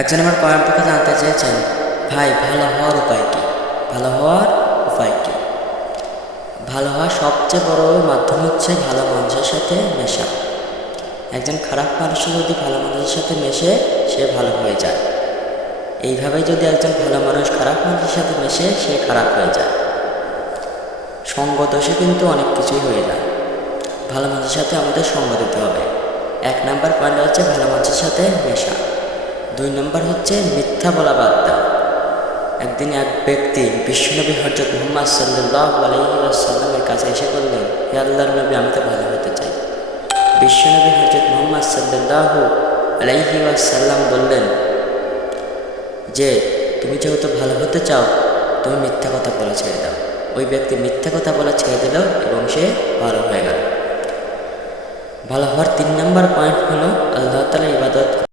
একজন আমার কমেন্ট থেকে জানতে চেয়েছেন, ভাই ভালো হওয়ার উপায় কী? ভালো হওয়ার উপায় কী? ভালো হওয়ার সবচেয়ে বড় মাধ্যম হচ্ছে ভালো মানুষের সাথে মেশা। একজন খারাপ মানুষ যদি ভালো মানুষের সাথে মেশে, সে ভালো হয়ে যায়। এইভাবেই যদি একজন ভালো মানুষ খারাপ মানুষের সাথে মেশে, সে খারাপ হয়ে যায়। সঙ্গ দোষে কিন্তু অনেক কিছুই হয়ে যায়। ভালো মানুষের সাথে আমাদের সঙ্গ দিতে হবে। 1 নাম্বার পয়েন্ট হচ্ছে ভালো মানুষের সাথে মেশা। 2 নম্বর হচ্ছে মিথ্যা বলা বাদ দাও। একদিন এক ব্যক্তি বিশ্বনবী হযরত মুহাম্মদ সাল্লাল্লাহু আলাইহি ওয়াসাল্লামের কাছে এসে বললেন, হে আল্লাহর নবী, আমি তো ভালো হতে চাই। বিশ্বনবী হযরত মুহাম্মদ সাল্লাল্লাহু আলাইহি ওয়াসাল্লাম বললেন যে, তুমি যেহেতু ভালো হতে চাও, তুমি মিথ্যা কথা বলা ছেড়ে দাও। ওই ব্যক্তি মিথ্যা কথা বলা ছেড়ে দিল এবং সে ভালো হয়ে গেল। ভালো হওয়ার 3 নম্বর পয়েন্ট হলো আল্লাহ তাআলার ইবাদত।